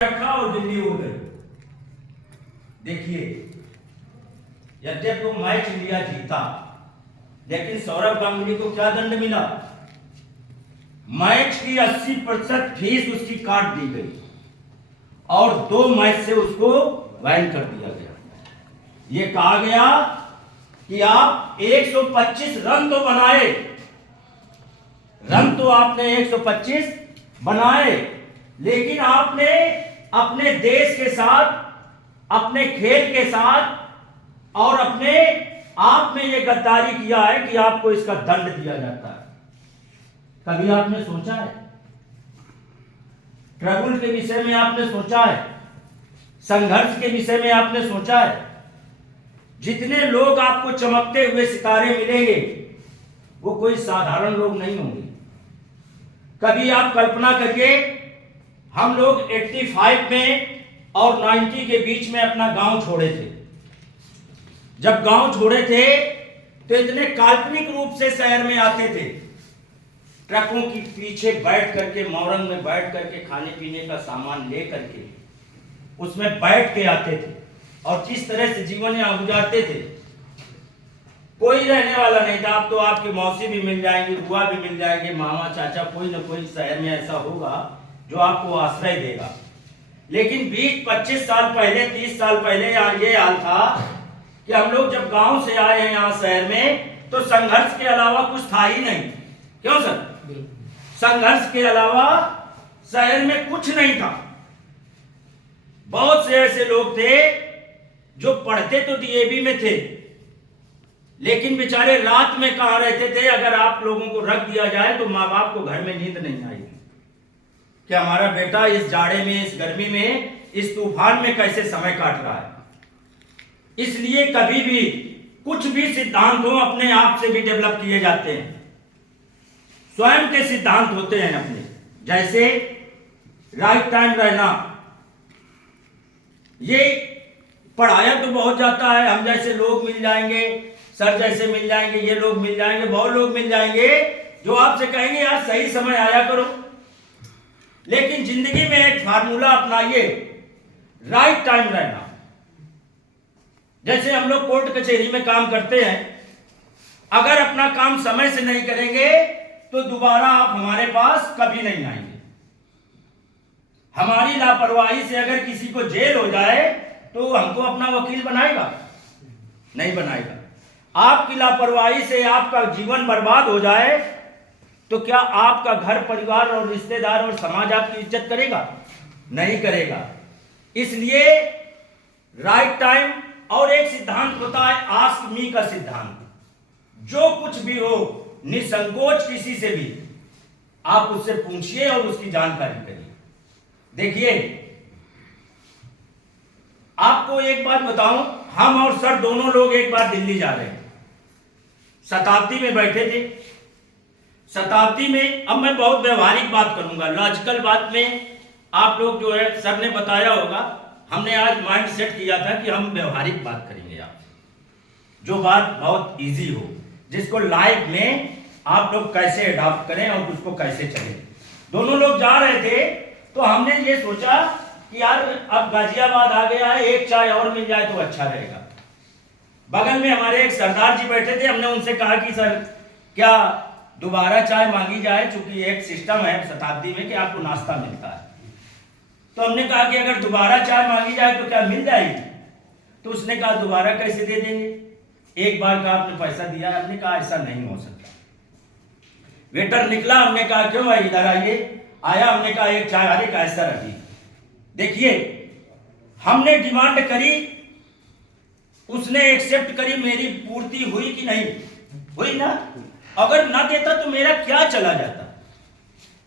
रखा और दिल्ली हो गई। देखिए, यद्यपि वो मैच इंडिया जीता, लेकिन सौरव गांगुली को क्या दंड मिला? मैच की 80% फीस उसकी काट दी गई और 2 मैच से उसको बैन कर दिया गया। ये कहा गया कि आप 125 रन तो बनाए, रन तो आपने 125 बनाए, लेकिन आपने अपने देश के साथ, अपने खेल के साथ और अपने आप में ये गद्दारी किया है कि आपको इसका दंड दिया जाता है। कभी आपने सोचा है? ट्रबल के विषय में आपने सोचा है? संघर्ष के विषय में आपने सोचा है? जितने लोग आपको चमकते हुए सितारे मिलेंगे, वो कोई साधारण लोग नहीं होंगे। कभी आप कल्पना करिए, हम लोग 85 में और 90 के बीच में अपना गांव छोड़े थे। जब गांव छोड़े थे तो इतने काल्पनिक रूप से शहर में आते थे, ट्रकों के पीछे बैठ करके, मौरंग में बैठ करके, खाने पीने का सामान ले करके उसमें बैठ के आते थे और किस तरह से जीवन यहाँ गुजारते थे। कोई रहने वाला नहीं था। अब तो आपकी मौसी भी मिल जाएंगी, बुआ भी मिल जाएंगे, मामा चाचा, कोई ना कोई शहर में ऐसा होगा जो आपको आश्रय देगा। लेकिन 20-25 साल पहले, 30 साल पहले यहाँ ये हाल था कि हम लोग जब गांव से आए हैं यहाँ शहर में, तो संघर्ष के अलावा कुछ था ही नहीं। क्यों सर? संघर्ष के अलावा शहर में कुछ नहीं था। बहुत से ऐसे लोग थे जो पढ़ते तो डीएवी में थे, लेकिन बेचारे रात में कहां रहते थे। अगर आप लोगों को रख दिया जाए तो माँ बाप को घर में नींद नहीं आएगी कि हमारा बेटा इस जाड़े में, इस गर्मी में, इस तूफान में कैसे समय काट रहा है। इसलिए कभी भी कुछ भी सिद्धांत हो, अपने आप से भी डेवलप किए जाते हैं। स्वयं के सिद्धांत होते हैं अपने। जैसे राइट टाइम रहना, ये पढ़ाया तो बहुत जाता है। हम जैसे लोग मिल जाएंगे, सर जैसे मिल जाएंगे, ये लोग मिल जाएंगे, बहुत लोग मिल जाएंगे जो आपसे कहेंगे यार सही समय आया करो। लेकिन जिंदगी में एक फार्मूला अपनाइए, राइट टाइम रहना। जैसे हम लोग कोर्ट कचहरी में काम करते हैं, अगर अपना काम समय से नहीं करेंगे तो दोबारा आप हमारे पास कभी नहीं आएंगे। हमारी लापरवाही से अगर किसी को जेल हो जाए तो हमको अपना वकील बनाएगा? नहीं बनाएगा। आपकी लापरवाही से आपका जीवन बर्बाद हो जाए तो क्या आपका घर परिवार और रिश्तेदार और समाज आपकी इज्जत करेगा? नहीं करेगा। इसलिए राइट टाइम। और एक सिद्धांत होता है आस्क मी का सिद्धांत। जो कुछ भी हो, निसंकोच किसी से भी आप उससे पूछिए और उसकी जानकारी करिए। देखिए, आपको एक बात बताऊं, हम और सर दोनों लोग एक बार दिल्ली जा रहे हैं। शताब्दी में बैठे थे। शताब्दी में, अब मैं बहुत व्यवहारिक बात करूंगा, लॉजिकल बात में आप लोग जो है, सर ने बताया होगा, हमने आज माइंड सेट किया था कि हम व्यवहारिक बात करेंगे। आप जो बात बहुत इजी हो, जिसको लाइफ में आप लोग कैसे अडॉप्ट करें और उसको कैसे चलें। दोनों लोग जा रहे थे तो हमने ये सोचा कि यार अब गाजियाबाद आ गया है, एक चाय और मिल जाए तो अच्छा रहेगा। बगल में हमारे एक सरदार जी बैठे थे। हमने उनसे कहा कि सर क्या दोबारा चाय मांगी जाए, चूंकि एक सिस्टम है शताब्दी में कि आपको नाश्ता मिलता है। तो हमने कहा कि अगर दोबारा चाय मांगी जाए तो क्या मिल जाएगी? तो उसने कहा दोबारा कैसे दे देंगे, एक बार का आपने पैसा दिया। हमने कहा ऐसा नहीं हो सकता। वेटर निकला, हमने कहा क्यों भाई इधर आइए। आया, हमने कहा एक चाय वाले का ऐसा रखिए। देखिए, हमने डिमांड करी, उसने एक्सेप्ट करी, मेरी पूर्ति हुई कि नहीं हुई? ना। अगर ना देता तो मेरा क्या चला जाता।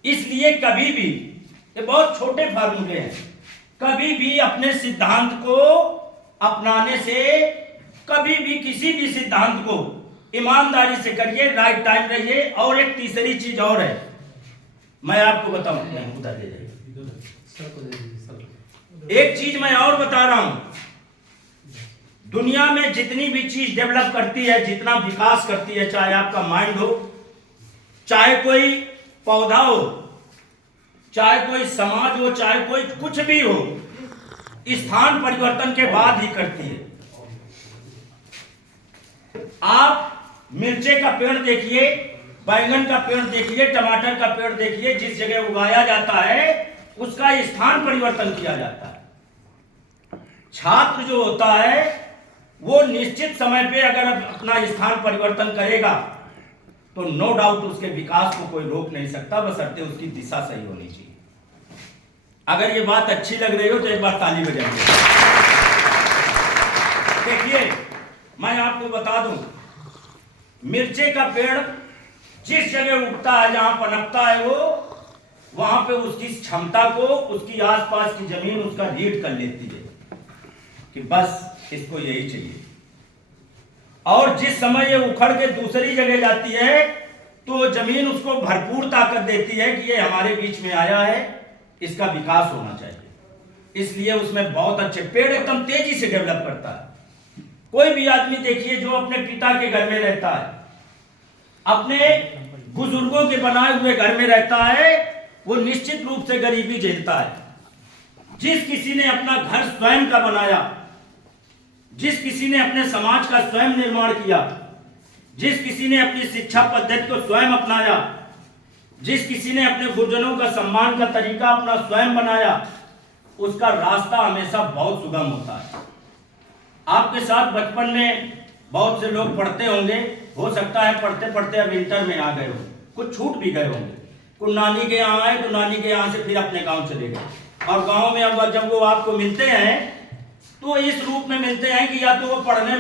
इसलिए कभी भी, ये बहुत छोटे फार्मूले हैं, कभी भी अपने सिद्धांत को अपनाने से, कभी भी किसी भी सिद्धांत को ईमानदारी से करिए, राइट टाइम रहिए। और एक तीसरी चीज और है, मैं आपको बताऊं, उधर दे जाइए। एक चीज मैं और बता रहा हूं, दुनिया में जितनी भी चीज डेवलप करती है, जितना विकास करती है, चाहे आपका माइंड हो, चाहे कोई पौधा हो, चाहे कोई समाज हो, चाहे कोई कुछ भी हो, स्थान परिवर्तन के बाद ही करती है। आप मिर्चे का पेड़ देखिए, बैंगन का पेड़ देखिए, टमाटर का पेड़ देखिए, जिस जगह उगाया जाता है उसका स्थान परिवर्तन किया जाता है। छात्र जो होता है वो निश्चित समय पे अगर अपना स्थान परिवर्तन करेगा तो नो डाउट उसके विकास को कोई रोक नहीं सकता, बशर्ते उसकी दिशा सही होनी चाहिए। अगर ये बात अच्छी लग रही हो तो एक बार ताली बजाइए। देखिए, मैं आपको बता दूं, मिर्चे का पेड़ जिस जगह उगता है, जहां पनपता है, वो वहां पे उसकी क्षमता को, उसकी आसपास की जमीन उसका रीड कर लेती है कि बस इसको यही चाहिए। और जिस समय ये उखड़ के दूसरी जगह जाती है तो जमीन उसको भरपूर ताकत देती है कि ये हमारे बीच में आया है, इसका विकास होना चाहिए। इसलिए उसमें बहुत अच्छे पेड़ एकदम तेजी से डेवलप करता है। कोई भी आदमी देखिए जो अपने पिता के घर में रहता है, अपने बुजुर्गों के बनाए हुए घर में रहता है, वो निश्चित रूप से गरीबी झेलता है। जिस किसी ने अपना घर स्वयं का बनाया, जिस किसी ने अपने समाज का स्वयं निर्माण किया, जिस किसी ने अपनी शिक्षा पद्धति को स्वयं अपनाया, जिस किसी ने अपने गुरुजनों का सम्मान का तरीका अपना स्वयं बनाया, उसका रास्ता हमेशा बहुत सुगम होता है। आपके साथ बचपन में बहुत से लोग पढ़ते होंगे, हो सकता है पढ़ते पढ़ते अब इंटर में आ गए हो, कुछ छूट भी गए होंगे, कुछ नानी के यहाँ आए तो नानी के यहाँ से फिर अपने गांव चले गए, और गांव में अब जब वो आपको मिलते हैं तो इस रूप में मिलते हैं कि या तो वो पढ़ने